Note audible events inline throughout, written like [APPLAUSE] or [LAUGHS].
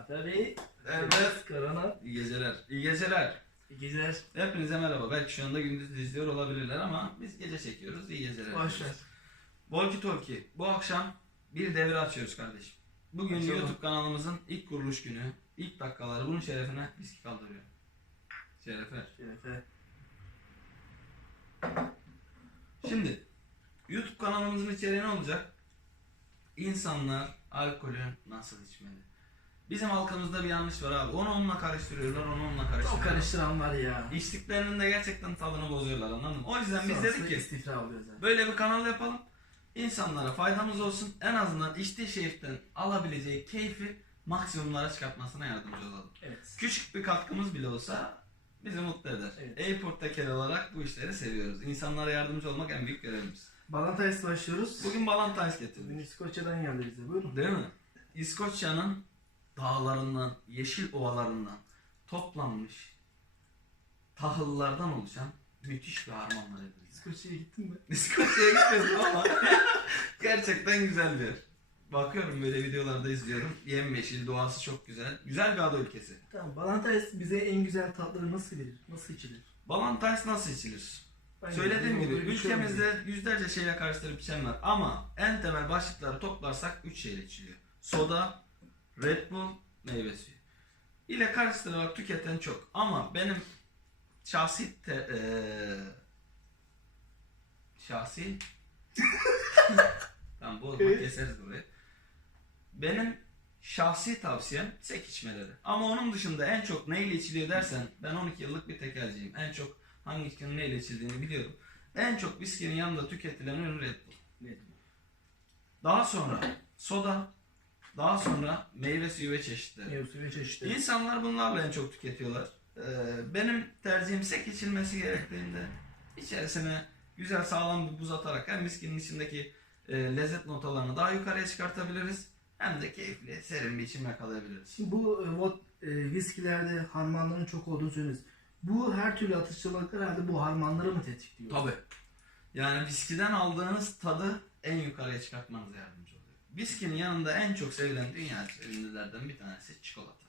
Zafer Bey. Evet. Korona. İyi geceler. İyi geceler. İyi geceler. Hepinize merhaba. Belki şu anda gündüz izliyor olabilirler ama biz gece çekiyoruz. İyi geceler. Boş ver. Walkie Talkie. Bu akşam bir devre açıyoruz kardeşim. Bugün Açalım. YouTube kanalımızın ilk kuruluş günü. ilk dakikaları bunun şerefine viski kaldırıyor. Şerefe. Şerefe. Şimdi YouTube kanalımızın içeriği ne olacak? İnsanlar alkolü nasıl içmeli? Bizim halkımızda bir yanlış var abi. Onu onunla karıştırıyorlar, onu onunla karıştırıyorlar. karıştıran var ya. İçtiklerinin de gerçekten tadını bozuyorlar anladın mı? O yüzden biz dedik ki istifra oluyor zaten. böyle bir kanal yapalım. İnsanlara faydamız olsun. En azından içtiği şeyden alabileceği keyfi maksimumlara çıkartmasına yardımcı olalım. Evet. Küçük bir katkımız bile olsa bizi mutlu eder. Evet. Airport olarak bu işleri seviyoruz. İnsanlara yardımcı olmak en büyük görevimiz. Balantayız başlıyoruz. Bugün Bugün getirdik. İskoçya'dan geldi bize. Buyurun. Değil mi? İskoçya'nın dağlarından, yeşil ovalarından toplanmış tahıllardan oluşan müthiş bir harman var elimizde. İskoçya'ya gittin mi? [LAUGHS] İskoçya'ya gitmedim ama [LAUGHS] gerçekten güzel bir yer. Bakıyorum böyle videolarda izliyorum. Yemyeşil, doğası çok güzel. Güzel bir ada ülkesi. Tamam. Balantayız bize en güzel tatları nasıl verir? Nasıl içilir? Valentine's nasıl içilir? Ben Söylediğim gibi şey ülkemizde yüzlerce şeyle karıştırıp içen var ama en temel başlıkları toplarsak 3 şeyle içiliyor. Soda, Red Bull, meyve suyu. ile karıştırarak tüketen çok ama benim şahsi te, eee, şahsi [LAUGHS] tamam bu Evet. keseriz burayı. Benim şahsi tavsiyem sek içmeleri. Ama onun dışında en çok neyle içiliyor dersen ben 12 yıllık bir tekelciyim. En çok hangi içkinin neyle içildiğini biliyorum. En çok viskinin yanında tüketilen ürün Red Bull. Ne? Daha sonra soda, daha sonra meyve suyu ve çeşitleri. Meyve suyu çeşitleri. İnsanlar bunlarla en çok tüketiyorlar. Ee, benim tercihim sek içilmesi gerektiğinde içerisine güzel sağlam bir buz atarak hem viskinin içindeki e, lezzet notalarını daha yukarıya çıkartabiliriz hem de keyifli, serin bir içim yakalayabiliriz. Şimdi bu e, vot, e, viskilerde harmanların çok olduğunu söylüyoruz. Bu her türlü atıştırmalıklar herhalde bu harmanları mı tetikliyor? Tabii. Yani viskiden aldığınız tadı en yukarıya çıkartmanıza yardımcı oluyor. Viskinin yanında en çok sevilen dünya ünlülerden bir tanesi çikolata.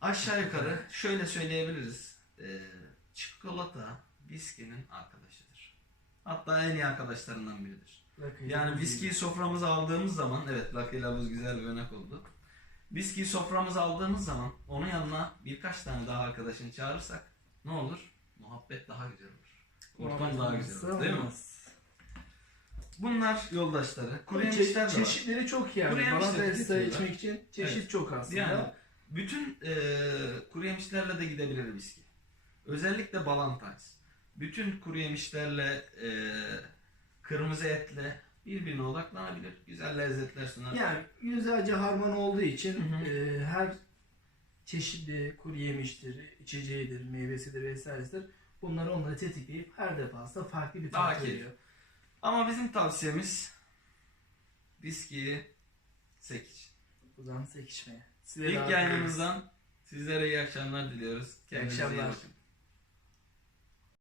Aşağı yukarı şöyle söyleyebiliriz. Ee, çikolata viskinin arkadaşıdır. Hatta en iyi arkadaşlarından biridir. Rakıyı Yani viskiyi soframıza aldığımız zaman, evet rakıyla buz güzel bir örnek oldu. Viskiyi soframıza aldığımız zaman onun yanına birkaç tane daha arkadaşını çağırırsak ne olur? Muhabbet daha güzel olur. Ortam daha güzel olur değil mi? Bunlar yoldaşları. Kuru Çe- yemişler de var. çeşitleri çok yani. Tüketiyorlar. içmek için çeşit Evet. çok aslında. Yani bütün e, kuru yemişlerle de gidebilir viski. Özellikle Ballantines. Bütün kuru yemişlerle, e, kırmızı etle birbirine odaklanabilir. Güzel lezzetler sunar. Yani güzelce harman olduğu için Hı hı. e, her çeşitli kuru yemiştir, içeceğidir, meyvesidir vesairesidir. Bunları onları tetikleyip her defasında farklı bir Daha tat keyifli. veriyor. Ama bizim tavsiyemiz viskiyi sek için. O zaman sek içmeye. Size İlk davet yayınımızdan sizlere iyi akşamlar diliyoruz. Kendinize iyi akşamlar. bakın.